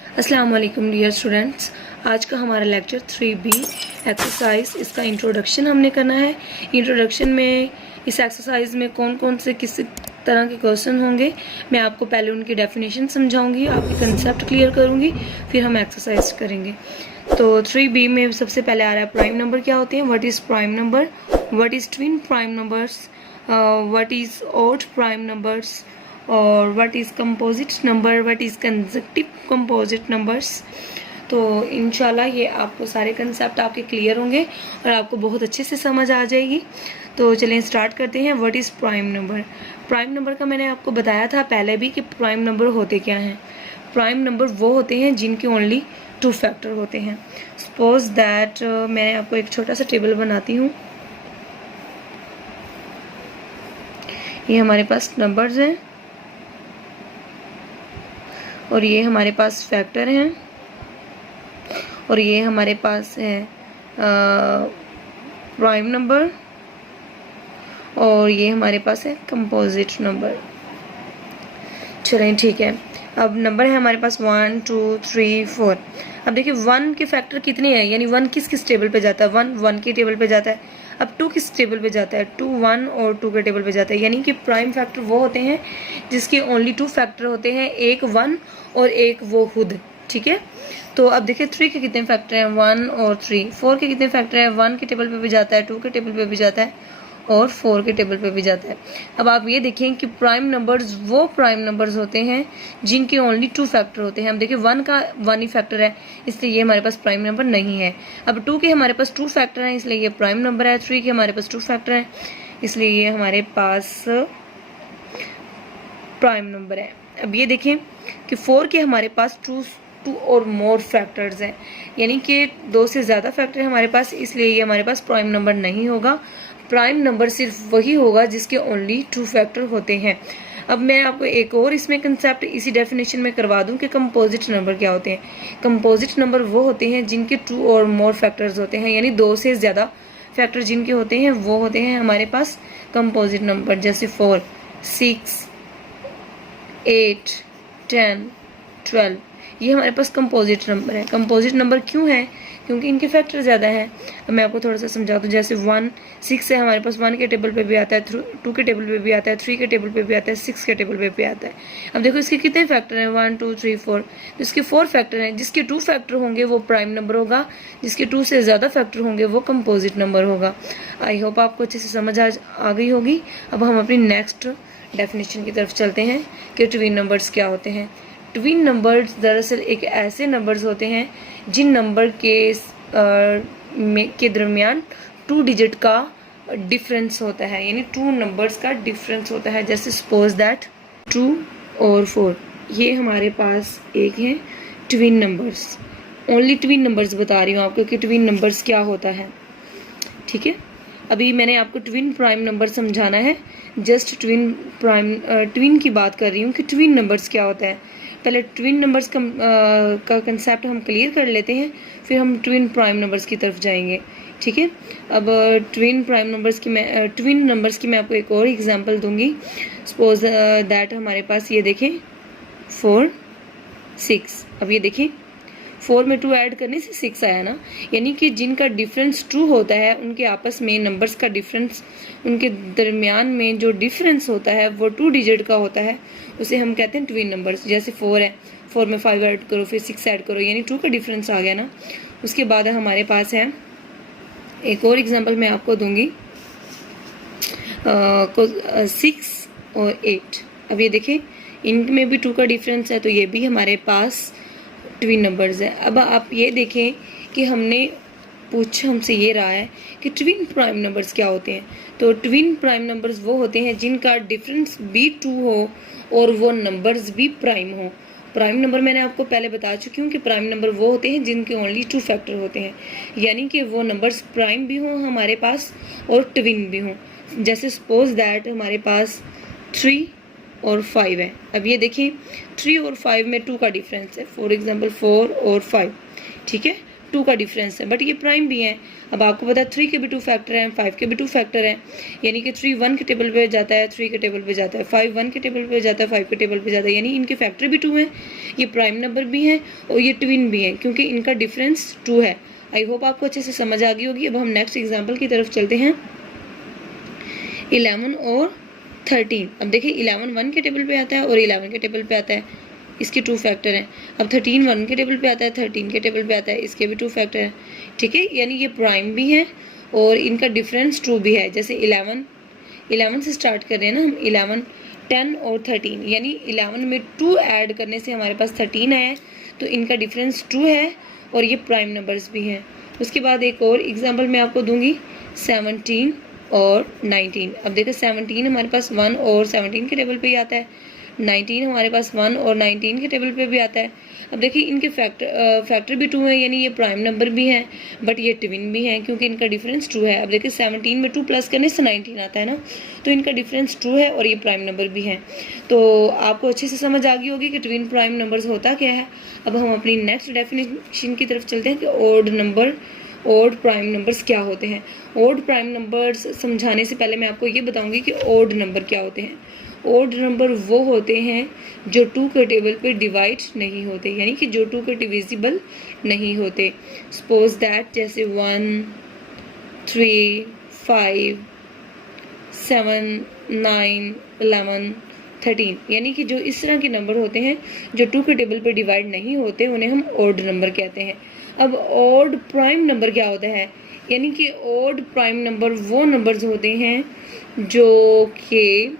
अस्सलाम वालेकुम dear students. आज का हमारा लेक्चर 3B एक्सरसाइज, इसका इंट्रोडक्शन हमने करना है। इंट्रोडक्शन में इस एक्सरसाइज में कौन कौन से किस तरह के क्वेश्चन होंगे, मैं आपको पहले उनकी डेफिनेशन समझाऊंगी, आपके कंसेप्ट क्लियर करूंगी, फिर हम एक्सरसाइज करेंगे। तो 3B में सबसे पहले आ रहा है प्राइम नंबर क्या होते हैं, what is prime number, what is twin prime numbers, what is odd prime numbers, और what is composite number, what is consecutive composite numbers. तो इंशाल्लाह ये आपको सारे कंसेप्ट आपके क्लियर होंगे और आपको बहुत अच्छे से समझ आ जाएगी। तो चलिए स्टार्ट करते हैं। What is prime number. Prime number का मैंने आपको बताया था पहले भी कि प्राइम नंबर होते क्या हैं। प्राइम नंबर वो होते हैं जिनके ओनली 2 फैक्टर होते हैं। सपोज दैट मैं आपको एक छोटा सा टेबल बनाती हूँ। ये हमारे पास नंबर्स हैं और ये हमारे पास फैक्टर हैं और ये हमारे पास है प्राइम नंबर और ये हमारे पास है कंपोजिट नंबर। चलें ठीक है। अब नंबर है हमारे पास 1 2 3 4। अब देखिए 1 के फैक्टर कितने हैं, यानी 1 किस किस टेबल पे जाता है, 1 के टेबल पे जाता है। अब 2 किस टेबल पे जाता है, 2 1 और 2 के टेबल पे जाता है। यानी कि प्राइम फैक्टर वो होते हैं जिसके ओनली 2 फैक्टर होते हैं, एक 1 और एक वो खुद। ठीक है। तो अब देखिए 3 के कितने फैक्टर हैं, 1 और 3। 4 के कितने फैक्टर हैं, 1 के टेबल पे भी जाता है, 2 के टेबल पे भी जाता है और 4 के टेबल पे भी जाता है। अब आप ये देखें कि प्राइम नंबर्स वो प्राइम नंबर्स होते हैं जिनके ओनली 2 फैक्टर होते हैं। हम देखिए 1 का 1 ही फैक्टर है, इसलिए ये हमारे पास प्राइम नंबर नहीं है। अब 2 के हमारे पास 2 फैक्टर हैं, इसलिए ये प्राइम नंबर है। 3 के हमारे पास 2 फैक्टर हैं, इसलिए ये हमारे पास प्राइम नंबर है। अब ये देखें कि 4 के हमारे पास 2 और मोर फैक्टर्स हैं, यानी कि 2 से ज़्यादा फैक्टर है हमारे पास, इसलिए ये हमारे पास प्राइम नंबर नहीं होगा। प्राइम नंबर सिर्फ वही होगा जिसके ओनली 2 फैक्टर होते हैं। अब मैं आपको एक और इसमें कंसेप्ट इसी डेफिनेशन में करवा दूं कि कंपोजिट नंबर क्या होते हैं। कंपोजिट नंबर वो होते हैं जिनके 2 और मोर फैक्टर्स होते हैं, यानी 2 से ज़्यादा फैक्टर जिनके होते हैं वो होते हैं हमारे पास कंपोजिट नंबर। जैसे 4 6 8 10 12, ये हमारे पास कंपोजिट नंबर है। कंपोजिट नंबर क्यों है, क्योंकि इनके फैक्टर ज़्यादा हैं। अब मैं आपको थोड़ा सा समझा दूँ। जैसे 1 6 है, हमारे पास 1 के टेबल पे भी आता है, 2 के टेबल पे भी आता है, 3 के टेबल पे भी आता है, 6 के टेबल पे भी आता है। अब देखो इसके कितने फैक्टर हैं, 1 2 3 4। तो इसके 4 फैक्टर हैं, जिसके 2 फैक्टर होंगे वो प्राइम नंबर होगा, जिसके 2 से ज़्यादा फैक्टर होंगे वो कंपोजिट नंबर होगा। आई होप आपको अच्छे से समझ आ गई होगी। अब हम अपनी नेक्स्ट डेफिनेशन की तरफ चलते हैं कि ट्विन नंबर्स क्या होते हैं। ट्विन नंबर्स दरअसल एक ऐसे नंबर्स होते हैं जिन नंबर के दरमियान 2 डिजिट का डिफरेंस होता है, यानी 2 नंबर्स का डिफरेंस होता है। जैसे सपोज दैट 2 और 4, ये हमारे पास एक हैं twin numbers. Only twin numbers बता रही हूँ आपको कि ट्विन नंबर्स क्या होता है। ठीक है। अभी मैंने आपको ट्विन प्राइम नंबर समझाना है, जस्ट ट्विन की बात कर रही हूँ कि ट्विन नंबर्स क्या होता है। पहले ट्विन नंबर्स का कंसेप्ट हम क्लियर कर लेते हैं, फिर हम ट्विन प्राइम नंबर्स की तरफ जाएंगे। ठीक है। अब ट्विन नंबर्स की मैं आपको एक और एग्जांपल दूंगी। सपोज दैट हमारे पास ये देखें 4 6। अब ये देखें 4 में 2 ऐड करने से 6 आया ना, यानी कि जिनका डिफरेंस 2 होता है उनके आपस में नंबर्स का डिफरेंस, उनके दरमियान में जो डिफरेंस होता है वो 2 डिजिट का होता है, उसे हम कहते हैं ट्विन नंबर्स। जैसे 4 है, 4 में 5 ऐड करो फिर 6 ऐड करो, यानी 2 का डिफरेंस आ गया ना। उसके बाद हमारे पास है एक और एग्जांपल मैं आपको दूंगी, 6 और 8। अब ये देखें इनमें भी 2 का डिफरेंस है, तो ये भी हमारे पास ट्विन नंबर्स है। अब आप ये देखें कि हमसे ये रहा है कि ट्विन प्राइम नंबर्स क्या होते हैं। तो ट्विन प्राइम नंबर्स वो होते हैं जिनका डिफरेंस भी 2 हो और वो नंबर्स भी प्राइम हो। प्राइम नंबर मैंने आपको पहले बता चुकी हूँ कि प्राइम नंबर वो होते हैं जिनके ओनली 2 फैक्टर होते हैं, यानी कि वो नंबर्स प्राइम भी हों हमारे पास और ट्विन भी हों। जैसे सपोज दैट हमारे पास 3 और 5 है। अब ये देखिए 3 और 5 में 2 का डिफरेंस है, फॉर एग्जांपल 4 और 5। ठीक है। 2 का डिफरेंस है, बट ये प्राइम भी है। अब आपको पता है 3 के भी 2 फैक्टर हैं, 5 के भी 2 फैक्टर हैं, यानी कि 3 1 के टेबल पे जाता है, 3 के टेबल पे जाता है, 5 1 के टेबल पे जाता है, 5 के टेबल पे जाता है, यानी इनके फैक्टर भी 2 हैं, ये प्राइम नंबर भी हैं और ये ट्विन भी हैं, क्योंकि इनका डिफरेंस 2 है। आई होप आपको अच्छे से समझ आ गई होगी। अब हम नेक्स्ट एग्जाम्पल की तरफ चलते हैं। 11 और 13। अब देखिए 11 1 के टेबल पे आता है और 11 के टेबल पे आता है, इसके 2 फैक्टर हैं। अब 13 1 के टेबल पे आता है, 13 के टेबल पे आता है, इसके भी 2 फैक्टर हैं, ठीक है, यानी ये प्राइम भी है और इनका डिफरेंस 2 भी है। जैसे 11 से स्टार्ट कर रहे हैं ना हम, 11 10 और 13, यानी 11 में 2 ऐड करने से हमारे पास 13 आया, तो इनका डिफरेंस 2 है और ये प्राइम नंबर्स भी हैं। उसके बाद एक और एग्जांपल मैं आपको दूंगी, 17 और 19। अब देखो 17 हमारे पास 1 और 17 के टेबल पे ही आता है, 19 हमारे पास 1 और 19 के टेबल पे भी आता है। अब देखिए इनके फैक्टर भी 2 है, यानी ये प्राइम नंबर भी हैं, बट ये ट्विन भी हैं, क्योंकि इनका डिफरेंस 2 है। अब देखिए 17 में 2 प्लस करने से 19 आता है ना, तो इनका डिफरेंस 2 है और ये प्राइम नंबर भी हैं। तो आपको अच्छे से समझ आ गई होगी कि ट्विन प्राइम नंबर्स होता क्या है। अब हम अपनी नेक्स्ट डेफिनेशन की तरफ चलते हैं कि ऑड प्राइम नंबर्स क्या होते हैं। ऑड प्राइम नंबर्स समझाने से पहले मैं आपको ये बताऊंगी कि ऑड नंबर क्या होते हैं। ऑड नंबर वो होते हैं जो 2 के टेबल पे डिवाइड नहीं होते, यानी कि जो 2 के डिविजिबल नहीं होते। सपोज दैट जैसे 1 3 5 7 9 11 13, यानी कि जो इस तरह के नंबर होते हैं जो 2 के टेबल पे डिवाइड नहीं होते, उन्हें हम ऑड नंबर कहते हैं। अब ऑड प्राइम नंबर क्या होता है, यानी कि ऑड प्राइम नंबर वो नंबर्स होते हैं जो कि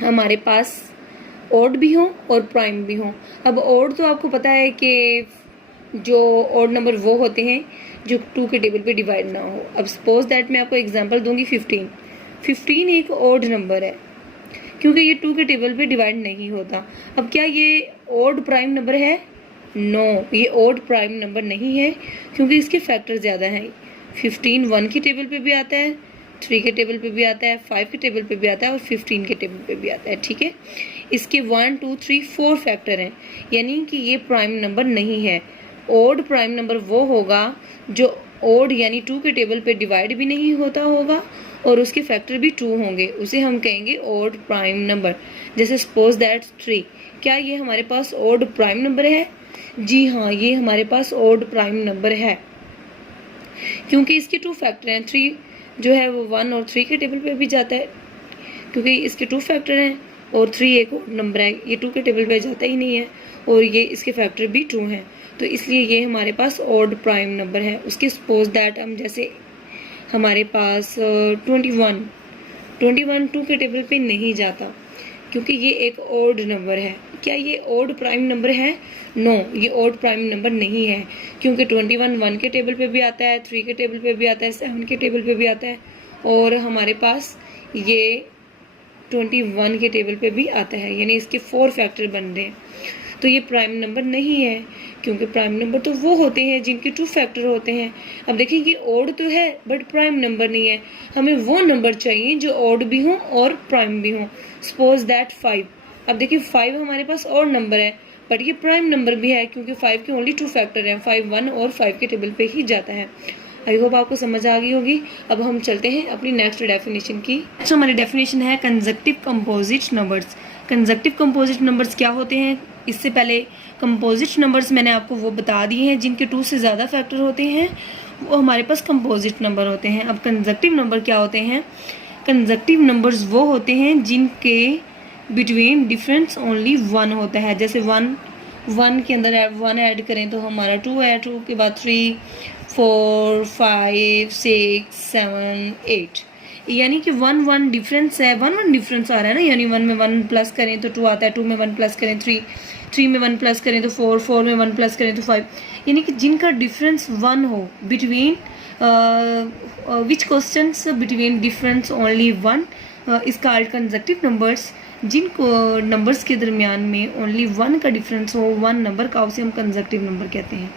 हमारे पास ऑड भी हो और प्राइम भी हो। अब ऑड तो आपको पता है कि जो ऑड नंबर वो होते हैं जो 2 के टेबल पे डिवाइड ना हो। अब सपोज दैट मैं आपको एग्जांपल दूंगी 15 एक ऑड नंबर है, क्योंकि ये 2 के टेबल पे डिवाइड नहीं होता। अब क्या ये ऑड प्राइम नंबर है? नो, ये ऑड प्राइम नंबर नहीं है, क्योंकि इसके फैक्टर ज़्यादा हैं। 15 1 के टेबल पे भी आता है, 3 के टेबल पे भी आता है, 5 के टेबल पे भी आता है और 15 के टेबल पे भी आता है, ठीक है। इसके 1 2 3 4 फैक्टर हैं, यानी कि ये प्राइम नंबर नहीं है। ऑड प्राइम नंबर वो होगा जो ऑड यानी 2 के टेबल पे डिवाइड भी नहीं होता होगा और उसके फैक्टर भी 2 होंगे, उसे हम कहेंगे ऑड प्राइम नंबर। जैसे सपोज दैट 3, क्या ये हमारे पास ऑड प्राइम नंबर है? जी हाँ, ये हमारे पास ऑड प्राइम नंबर है, क्योंकि इसके 2 फैक्टर हैं। 3 जो है वो 1 और 3 के टेबल पे भी जाता है, क्योंकि इसके 2 फैक्टर हैं, और 3 एक ऑड नंबर है, ये 2 के टेबल पे जाता ही नहीं है, और ये इसके फैक्टर भी 2 हैं, तो इसलिए ये हमारे पास ऑड प्राइम नंबर है। उसके सपोज दैट हम जैसे हमारे पास 21 2 के टेबल पे नहीं जाता, क्योंकि ये एक ऑड नंबर है। क्या ये ऑड प्राइम नंबर है? नो, ये ऑड प्राइम नंबर नहीं है, क्योंकि 21 1 के टेबल पे भी आता है, 3 के टेबल पे भी आता है, 7 के टेबल पे भी आता है, और हमारे पास ये 21 के टेबल पे भी आता है, यानी इसके 4 फैक्टर बन रहे हैं। तो ये प्राइम नंबर नहीं है, क्योंकि प्राइम नंबर तो वो होते हैं जिनके 2 फैक्टर होते हैं। अब देखिए ये ऑड तो है बट प्राइम नंबर नहीं है, हमें वो नंबर चाहिए जो ऑड भी हो और प्राइम भी हो। Suppose that 5। अब देखिए 5 हमारे पास ऑड नंबर है, बट ये प्राइम नंबर भी है, क्योंकि 5 के ओनली 2 फैक्टर हैं, 5 1 और 5 के टेबल पे ही जाता है। आई होप आपको समझ आ गई होगी। अब हम चलते हैं अपनी नेक्स्ट डेफिनेशन की। नेक्स्ट हमारी डेफिनेशन है conjunctive composite numbers. Conjunctive composite numbers क्या होते हैं? इससे पहले कंपोजिट नंबर्स मैंने आपको वो बता दिए हैं जिनके 2 से ज़्यादा फैक्टर होते हैं, वो हमारे पास कंपोजिट नंबर होते हैं। अब कंजक्टिव नंबर क्या होते हैं? कंजक्टिव नंबर्स वो होते हैं जिनके बिटवीन डिफरेंस ओनली 1 होता है। जैसे 1 के अंदर 1 ऐड करें तो हमारा 2 है, 2 के बाद 3 4 5 6 7 8, यानी कि 1 1 डिफरेंस है, 1 1 डिफरेंस आ रहा है ना, यानी 1 में 1 प्लस करें तो 2 आता है, 2 में 1 प्लस करें 3, 3 में 1 प्लस करें तो 4, 4 में 1 प्लस करें तो 5, यानी कि जिनका डिफरेंस 1 हो between which questions between difference only 1 is called conjunctive numbers. जिन नंबर्स के दरमियान में ओनली 1 का डिफरेंस हो, 1 नंबर का, उसे हम कंजक्टिव नंबर कहते हैं।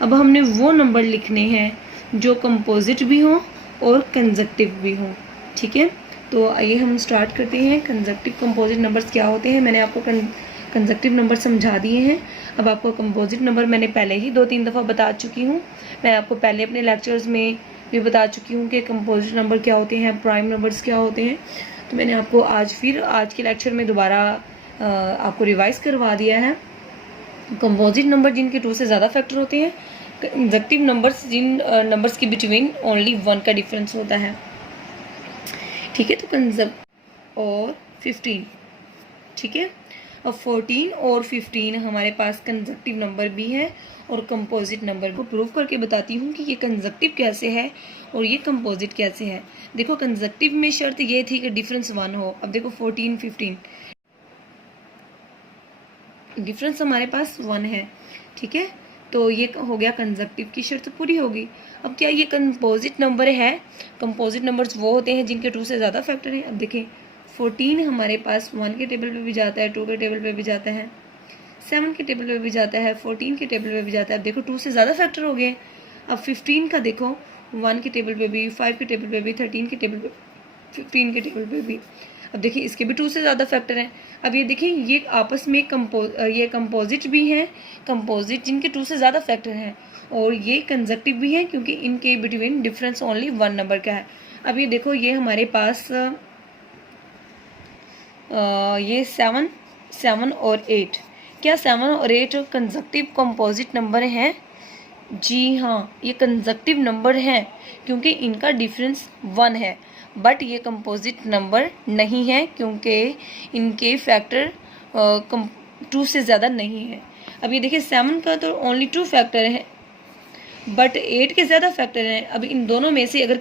अब हमने वो नंबर लिखने हैं जो कंपोजिट भी हो और कंजक्टिव भी हो, ठीक है। तो आइए हम स्टार्ट करते हैं। कंजक्टिव कंपोजिट नंबर्स क्या होते हैं? मैंने आपको कंजक्टिव नंबर समझा दिए हैं। अब आपको कंपोजिट नंबर मैंने पहले ही 2-3 दफ़ा बता चुकी हूँ। मैं आपको पहले अपने लेक्चर्स में भी बता चुकी हूँ कि कंपोजिट नंबर क्या होते हैं, प्राइम नंबर्स क्या होते हैं। तो मैंने आपको आज के लेक्चर में दोबारा आपको रिवाइज करवा दिया है। कंपोजिट नंबर जिनके 2 से ज़्यादा फैक्टर होते हैं, कंजक्टिव नंबर्स जिन नंबर्स के बिटवीन ओनली 1 का डिफरेंस होता है। ठीक है, तो कंजक्ट और 15, ठीक है। अब 14 और 15 हमारे पास कंजक्टिव नंबर भी है और कंपोजिट नंबर को प्रूव करके बताती हूँ कि ये कंजक्टिव कैसे है और ये कंपोजिट कैसे है। देखो, कंजक्टिव में शर्त ये थी कि डिफरेंस 1 हो। अब देखो 14 15 डिफरेंस हमारे पास 1 है, ठीक है, तो ये हो गया कंजक्टिव की शर्त पूरी होगी। अब क्या ये कंपोजिट नंबर है? कंपोजिट नंबर्स वो होते हैं जिनके 2 से ज़्यादा फैक्टर हैं। अब देखें 14 हमारे पास 1 के टेबल पे भी जाता है, 2 के टेबल पे भी जाता है, 7 के टेबल पे भी जाता है, 14 के टेबल पे भी जाता है। अब देखो 2 से ज़्यादा फैक्टर हो गए। अब 15 का देखो 1 के टेबल पे भी, 5 के टेबल पे भी, 13 के टेबल पे, 15 के टेबल पे भी। अब देखिए इसके भी 2 से ज़्यादा फैक्टर हैं। अब ये देखिए ये आपस में ये कंपोजिट भी हैं, कंपोजिट जिनके 2 से ज़्यादा फैक्टर हैं, और ये कंजक्टिव भी हैं क्योंकि इनके बिटवीन डिफरेंस ओनली 1 नंबर का है। अब ये देखो ये हमारे पास ये 7 और 8, क्या 7 और 8 कंजक्टिव कंपोजिट नंबर हैं? जी हाँ, ये कंजक्टिव नंबर हैं क्योंकि इनका डिफरेंस 1 है, बट ये कंपोजिट नंबर नहीं है क्योंकि इनके फैक्टर 2 से ज़्यादा नहीं है। अब ये देखिए 7 का तो ओनली 2 फैक्टर है, बट 8 के ज़्यादा फैक्टर हैं। अब इन दोनों में से अगर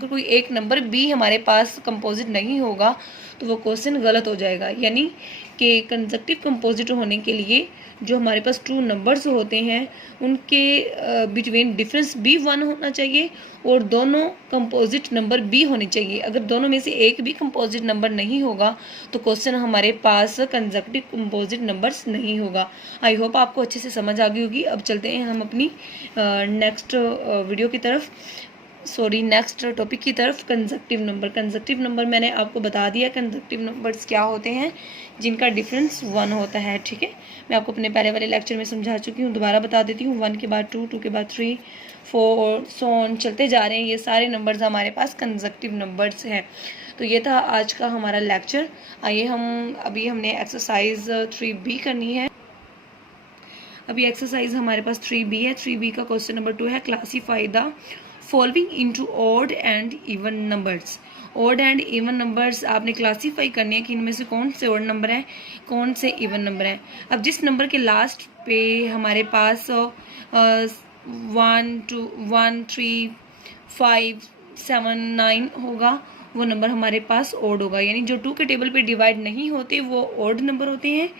कोई एक नंबर भी हमारे पास कंपोजिट नहीं होगा तो वो क्वेश्चन गलत हो जाएगा। यानी कि कंजक्टिव कंपोजिट होने के लिए जो हमारे पास 2 नंबर्स होते हैं उनके बिटवीन डिफरेंस भी 1 होना चाहिए और दोनों कंपोजिट नंबर भी होने चाहिए। अगर दोनों में से एक भी कंपोजिट नंबर नहीं होगा तो क्वेश्चन हमारे पास कंजक्टिव कंपोजिट नंबर्स नहीं होगा। आई होप आपको अच्छे से समझ आ गई होगी। अब चलते हैं हम अपनी नेक्स्ट टॉपिक की तरफ। कंजक्टिव नंबर मैंने आपको बता दिया कंजक्टिव नंबर्स क्या होते हैं जिनका डिफरेंस 1 होता है, ठीक है। मैं आपको अपने पहले वाले लेक्चर में समझा चुकी हूँ, दोबारा बता देती हूँ। 1 के बाद 2, 2 के बाद 3, 4 सो ऑन चलते जा रहे हैं। ये सारे नंबर्स हमारे पास कंजक्टिव नंबर्स हैं। तो ये था आज का हमारा लेक्चर। आइए अभी हमने एक्सरसाइज 3B करनी है। अभी एक्सरसाइज हमारे पास 3B है। 3B का क्वेश्चन नंबर 2 है, classify the following into odd and even numbers. Odd and even numbers आपने क्लासीफाई करने हैं कि इनमें से कौन से ऑड नंबर हैं, कौन से इवन नंबर हैं। अब जिस नंबर के लास्ट पे हमारे पास 1 2 1 3 5 7 9 होगा वो नंबर हमारे पास ऑड होगा। यानी जो 2 के टेबल पे डिवाइड नहीं होते वो ऑड नंबर होते हैं,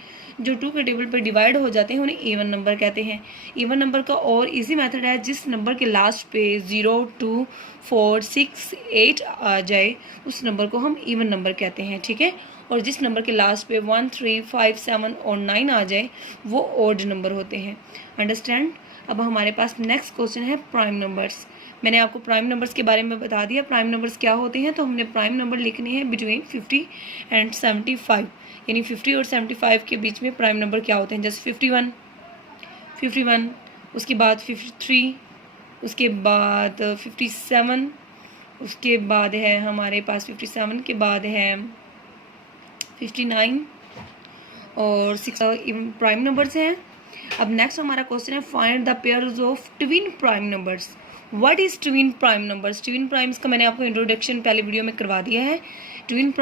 जो 2 के टेबल पर डिवाइड हो जाते हैं उन्हें इवन नंबर कहते हैं। इवन नंबर का और इजी मेथड है, जिस नंबर के लास्ट पे 0 2 4 6 8 आ जाए उस नंबर को हम इवन नंबर कहते हैं, ठीक है। और जिस नंबर के लास्ट पे 1 3 5 7 और 9 आ जाए वो ऑड नंबर होते हैं। अंडरस्टैंड। अब हमारे पास नेक्स्ट क्वेश्चन है प्राइम नंबर्स। मैंने आपको प्राइम नंबर्स के बारे में बता दिया प्राइम नंबर्स क्या होते हैं। तो हमने प्राइम नंबर लिखने हैं बिटवीन 50 एंड 75, यानी 50 और 75 के बीच में प्राइम नंबर क्या होते हैं। जैसे 51, उसके बाद 53, उसके बाद 57, उसके बाद है हमारे पास 57 के बाद है 59 और 6 प्राइम नंबर्स हैं। अब नेक्स्ट हमारा क्वेश्चन है, find the pairs of twin prime numbers. What is twin prime numbers? Twin primes का मैंने आपको इंट्रोडक्शन पहले वीडियो में करवा दिया है। ट्विन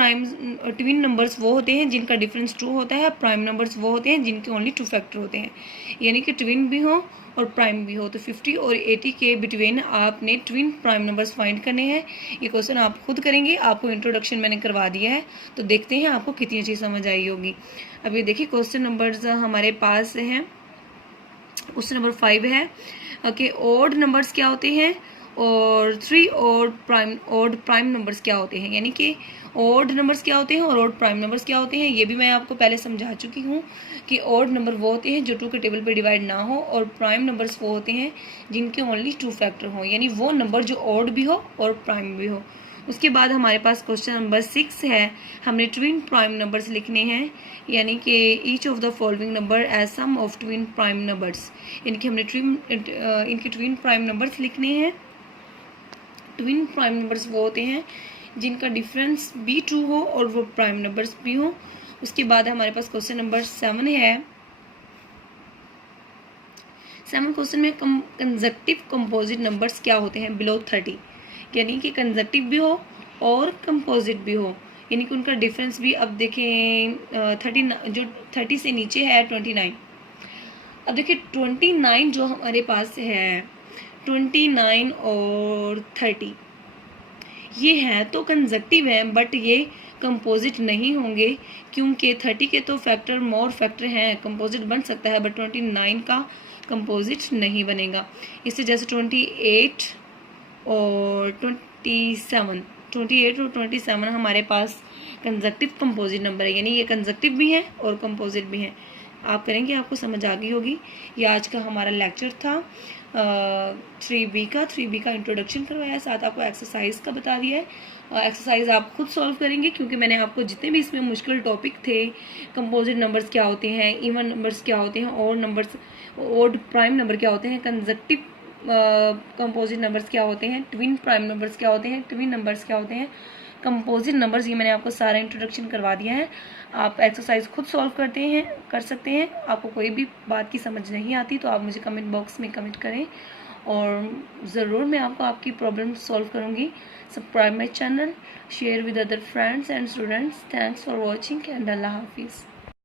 नंबर्स वो होते हैं जिनका डिफरेंस 2 होता है। प्राइम नंबर्स वो होते हैं जिनके ओनली 2 फैक्टर होते हैं, यानी कि ट्विन भी हो और प्राइम भी हो। तो 50 और 80 के बिटवीन आपने ट्विन प्राइम नंबर्स फाइंड करने हैं। ये क्वेश्चन आप खुद करेंगे, आपको इंट्रोडक्शन मैंने करवा दिया है, तो देखते हैं आपको कितनी अच्छी समझ आई होगी। अब ये देखिए क्वेश्चन नंबर्स हमारे पास हैं। क्वेश्चन नंबर 5 है कि ऑड नंबर्स क्या होते हैं और 3 ऑड प्राइम नंबर्स क्या होते हैं। यानी कि ऑड नंबर्स क्या होते हैं और ऑड प्राइम नंबर्स क्या होते हैं, ये भी मैं आपको पहले समझा चुकी हूँ कि ऑड नंबर वो होते हैं जो 2 के टेबल पे डिवाइड ना हो और प्राइम नंबर्स वो होते हैं जिनके ओनली 2 फैक्टर हो, यानी वो नंबर जो ऑड भी हो और प्राइम भी हो। उसके बाद हमारे पास क्वेश्चन नंबर 6 है, हमने ट्विन प्राइम नंबर्स लिखने हैं, यानी कि each of the following number as sum of twin prime numbers, यानी कि हमने इनके ट्विन प्राइम नंबर्स लिखने हैं। ट्विन प्राइम नंबर्स वो होते हैं जिनका डिफरेंस भी ट्रू हो और वो प्राइम नंबर्स भी हो। उसके बाद हमारे पास क्वेश्चन नंबर 7 है। 7 क्वेश्चन में कंजक्टिव कंपोजिट नंबर्स क्या होते हैं बिलो 30, यानी कि कंजक्टिव भी हो और कंपोजिट भी हो, यानी कि उनका डिफरेंस भी। अब देखें 30 जो 30 से नीचे है 29। अब देखिए 29 जो हमारे पास है, 29 और 30 ये है तो कंजक्टिव है, बट ये कंपोजिट नहीं होंगे, क्योंकि 30 के तो फैक्टर मोर फैक्टर हैं, कंपोजिट बन सकता है, बट 29 का कंपोजिट नहीं बनेगा। इससे जैसे 28 और 27 हमारे पास कंजक्टिव कंपोजिट नंबर है, यानी ये कंजक्टिव भी हैं और कंपोजिट भी हैं। आप करेंगे, आपको समझ आ गई होगी। ये आज का हमारा लेक्चर था 3B का इंट्रोडक्शन करवाया, साथ आपको एक्सरसाइज का बता दिया है। एक्सरसाइज आप खुद सॉल्व करेंगे, क्योंकि मैंने आपको जितने भी इसमें मुश्किल टॉपिक थे, कंपोजिट नंबर्स क्या होते हैं, इवन नंबर्स क्या होते हैं, और नंबर्स ओड प्राइम नंबर क्या होते हैं, कंजक्टिव कंपोजिट नंबर्स क्या होते हैं, ट्विन प्राइम नंबर्स क्या होते हैं, ट्विन नंबर्स क्या होते हैं, कंपोजिट नंबर्स, ये मैंने आपको सारा इंट्रोडक्शन करवा दिया है। आप एक्सरसाइज खुद सॉल्व कर सकते हैं। आपको कोई भी बात की समझ नहीं आती तो आप मुझे कमेंट बॉक्स में कमेंट करें, और ज़रूर मैं आपको आपकी प्रॉब्लम सॉल्व करूँगी। Subscribe my channel, share with other friends and students. Thanks for watching and अल्लाह हाफिज़।